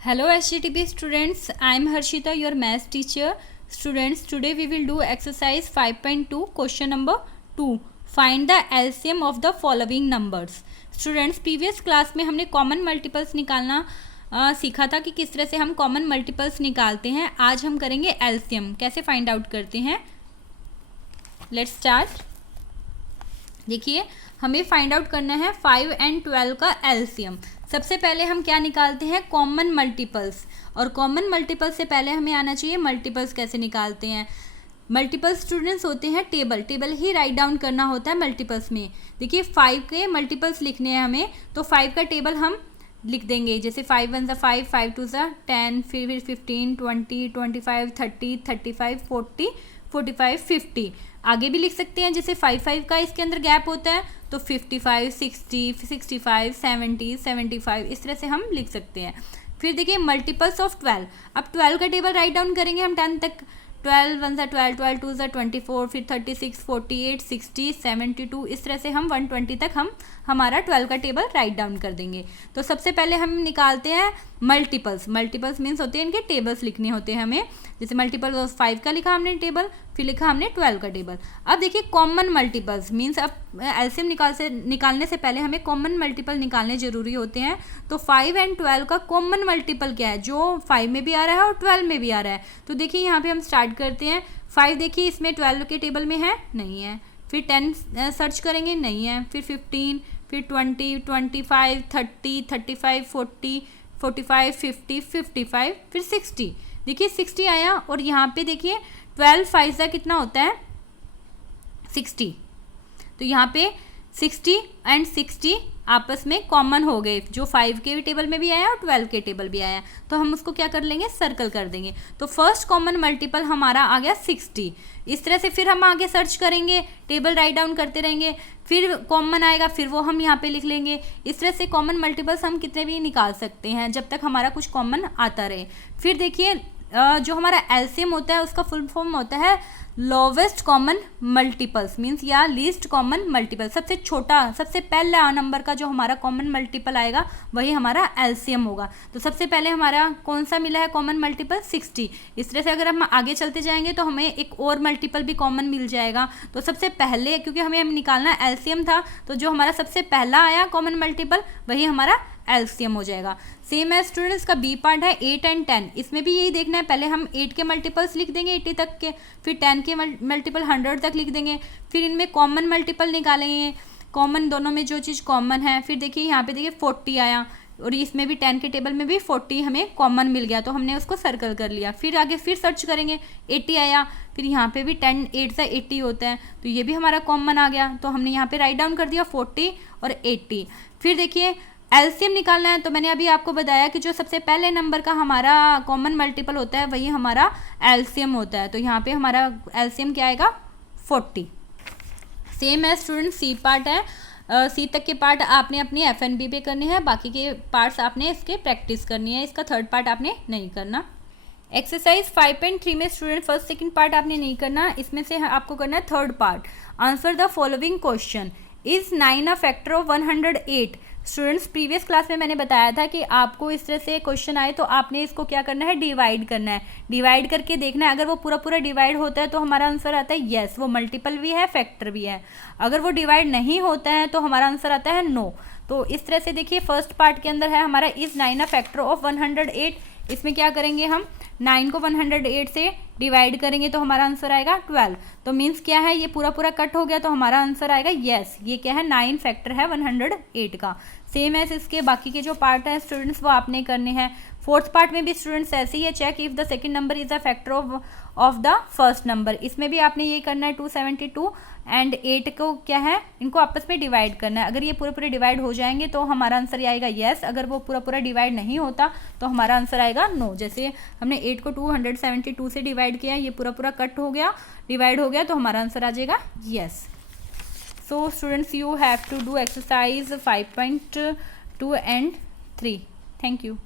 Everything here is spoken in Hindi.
Hello HTTP students, I am Harshita, your math teacher. Students, today we will do exercise 5.2 question number 2. Find the LCM of the following numbers. Students, previous class में हमने कॉमन मल्टीपल्स निकालना सीखा था कि किस तरह से हम कॉमन मल्टीपल्स निकालते हैं. आज हम करेंगे LCM, कैसे फाइंड आउट करते हैं. Let's start. देखिए, हमें फाइंड आउट करना है 5 and 12 का LCM. सबसे पहले हम क्या निकालते हैं, कॉमन मल्टीपल्स. और कॉमन मल्टीपल्स से पहले हमें आना चाहिए मल्टीपल्स कैसे निकालते हैं. मल्टीपल्स स्टूडेंट्स होते हैं टेबल ही राइट डाउन करना होता है मल्टीपल्स में. देखिए 5 के मल्टीपल्स लिखने हैं हमें, तो 5 का टेबल हम लिख देंगे. जैसे 5 1 5, 5 2 10, फिर 15 20 25 30 35 40 45 50. आगे भी लिख सकते हैं, जैसे 5 5 का इसके अंदर गैप होता है तो 55 60 65 70 75 इस तरह से हम लिख सकते हैं. फिर देखिए मल्टीपल्स ऑफ 12. अब 12 का टेबल राइट डाउन करेंगे हम 10 तक. 12 1 12 12 2 24, फिर 36 48 60 72 इस तरह से हम 120 तक हम हमारा 12 का टेबल राइट डाउन कर देंगे. तो सबसे पहले हम निकालते हैं मल्टीपल्स. मल्टीपल्स मीन्स होते हैं इनके टेबल्स लिखने होते हैं हमें. जैसे मल्टीपल 5 का लिखा हमने टेबल, फिर लिखा हमने 12 का टेबल. अब देखिए कॉमन मल्टीपल्स मीन्स अब एलसीएम निकालने से पहले हमें कॉमन मल्टीपल निकालने जरूरी होते हैं. तो 5 and 12 का कॉमन मल्टीपल क्या है, जो 5 में भी आ रहा है और 12 में भी आ रहा है. तो देखिए यहाँ पे हम स्टार्ट करते हैं. 5 देखिए इसमें 12 के टेबल में है, नहीं है. फिर 10 सर्च करेंगे, नहीं है. फिर 15, फिर 20 25 30 35 40 45 50 55, फिर 60. देखिए 60 आया. और यहाँ पे देखिए 12 5 का कितना होता है 60. तो यहाँ पे 60 and 60 आपस में कॉमन हो गए, जो 5 के टेबल में भी आया और 12 के टेबल भी आया. तो हम उसको क्या कर लेंगे, सर्कल कर देंगे. तो फर्स्ट कॉमन मल्टीपल हमारा आ गया 60. इस तरह से फिर हम आगे सर्च करेंगे, टेबल राइट डाउन करते रहेंगे, फिर कॉमन आएगा, फिर वो हम यहाँ पे लिख लेंगे. इस तरह से कॉमन मल्टीपल्स हम कितने भी निकाल सकते हैं जब तक हमारा कुछ कॉमन आता रहे. फिर देखिए जो हमारा एलसीएम होता है उसका फुल फॉर्म होता है लोवेस्ट कॉमन मल्टीपल्स मीन्स या लीस्ट कॉमन मल्टीपल. सबसे छोटा, सबसे पहला नंबर का जो हमारा कॉमन मल्टीपल आएगा वही हमारा एलसीएम होगा. तो सबसे पहले हमारा कौन सा मिला है कॉमन मल्टीपल, 60. इस तरह से अगर हम आगे चलते जाएंगे तो हमें एक और मल्टीपल भी कॉमन मिल जाएगा. तो सबसे पहले, क्योंकि हमें निकालना एलसीएम था, तो जो हमारा सबसे पहला आया कॉमन मल्टीपल वही हमारा एलसीएम हो जाएगा. सेम है स्टूडेंट्स का बी पार्ट है 8 and 10. इसमें भी यही देखना है, पहले हम 8 के मल्टीपल्स लिख देंगे 80 तक के, फिर 10 के मल्टीपल 100 तक लिख देंगे, फिर इनमें कॉमन मल्टीपल निकालेंगे, कॉमन दोनों में जो चीज़ कॉमन है. फिर देखिए यहाँ पे देखिए 40 आया, और इसमें भी 10 के टेबल में भी 40 हमें कॉमन मिल गया, तो हमने उसको सर्कल कर लिया. फिर आगे फिर सर्च करेंगे, 80 आया, फिर यहाँ पे भी 10 8 से 80 होता है, तो ये भी हमारा कॉमन आ गया. तो हमने यहाँ पे राइट डाउन कर दिया 40 और 80. फिर देखिए एलसीएम निकालना है, तो मैंने अभी आपको बताया कि जो सबसे पहले नंबर का हमारा कॉमन मल्टीपल होता है वही हमारा एलसीएम होता है. तो यहाँ पे हमारा एलसीएम क्या आएगा 40. सेम है स्टूडेंट सी पार्ट है. सी तक के पार्ट आपने अपनी एफएनबी पे करनी है, बाकी के पार्ट्स आपने इसके प्रैक्टिस करनी है. इसका थर्ड पार्ट आपने नहीं करना. एक्सरसाइज 5.3 में स्टूडेंट फर्स्ट सेकंड पार्ट आपने नहीं करना, इसमें से आपको करना है third part. Answer the following question. Is 9 a factor of 108. Students previous class में मैंने बताया था कि आपको इस तरह से क्वेश्चन आए तो आपने इसको क्या करना है, डिवाइड करना है. डिवाइड करके देखना है, अगर वो पूरा पूरा डिवाइड होता है तो हमारा आंसर आता है येस, वो मल्टीपल भी है फैक्टर भी है. अगर वो डिवाइड नहीं होता है तो हमारा आंसर आता है नो. तो इस तरह से देखिए फर्स्ट पार्ट के अंदर है हमारा इज 9 अ फैक्टर ऑफ 108. इसमें क्या करेंगे हम, 9 को 108 से डिवाइड करेंगे तो हमारा आंसर आएगा 12. तो मीन्स क्या है, ये पूरा पूरा कट हो गया तो हमारा आंसर आएगा येस. ये क्या है, 9 फैक्टर है 108 का. सेम एज इसके बाकी के जो पार्ट है स्टूडेंट्स वो आपने करने हैं. फोर्थ पार्ट में भी स्टूडेंट्स ऐसे ही है, check if the second number is a factor of the first number. इसमें भी आपने ये करना है 272 एंड 8 को क्या है, इनको आपस में डिवाइड करना है. अगर ये पूरे पूरे डिवाइड हो जाएंगे तो हमारा आंसर ये आएगा येस. अगर वो पूरा पूरा डिवाइड नहीं होता तो हमारा आंसर आएगा नो. जैसे हमने 8 को 272 से डिवाइड किया, ये पूरा पूरा कट हो गया, डिवाइड हो गया, तो हमारा आंसर आ जाएगा yes. So students, you have to do exercise 5.2 and 3. Thank you.